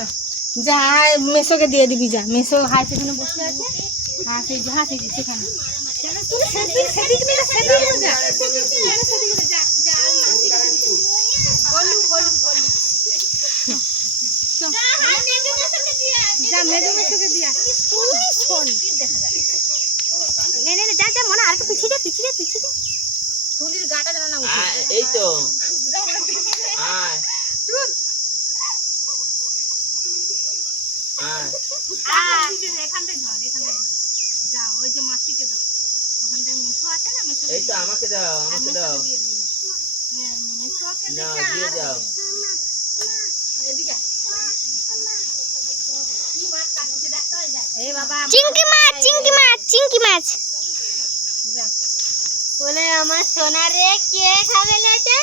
না যা মেসোকে দিয়ে দিবি, যা মেসো হাই সেখানে বসে আছে। হ্যাঁ সেই যা সেই সেখানে তুলির গাটা জানা না এই তো আমাকে দাও, আমাকে দাও, দিয়ে দাও। চিংকি মাছ, চিংকি মাছ, চিংকি মাছ বলে আমার সোনা রে। কে খাবে এটা?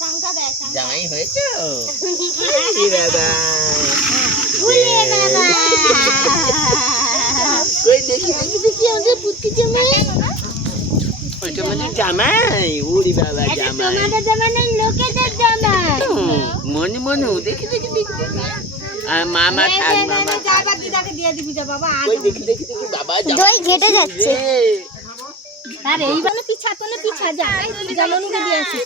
টাঙ্কা দেয়, জামাই হয়েছে বাবা, বাবা কই দেখি দেখি দেখি আমাদের পুতকি জামাই, ওইটা মানে জামাই। ওরে বাবা জামাই, তোমাদের জামাই না লোকেদের জামাই। মনু মনু দেখি দেখি দেখি আর মামা থাক, মামা যাবা দিদাকে দিয়ে দিবি যা বাবা। কই দেখি দেখি দেখি বাবা দই ঘেটে যাচ্ছে। আরে এইবার পিছা তো না পিছা যা, জামনুকে দিয়ে আসি।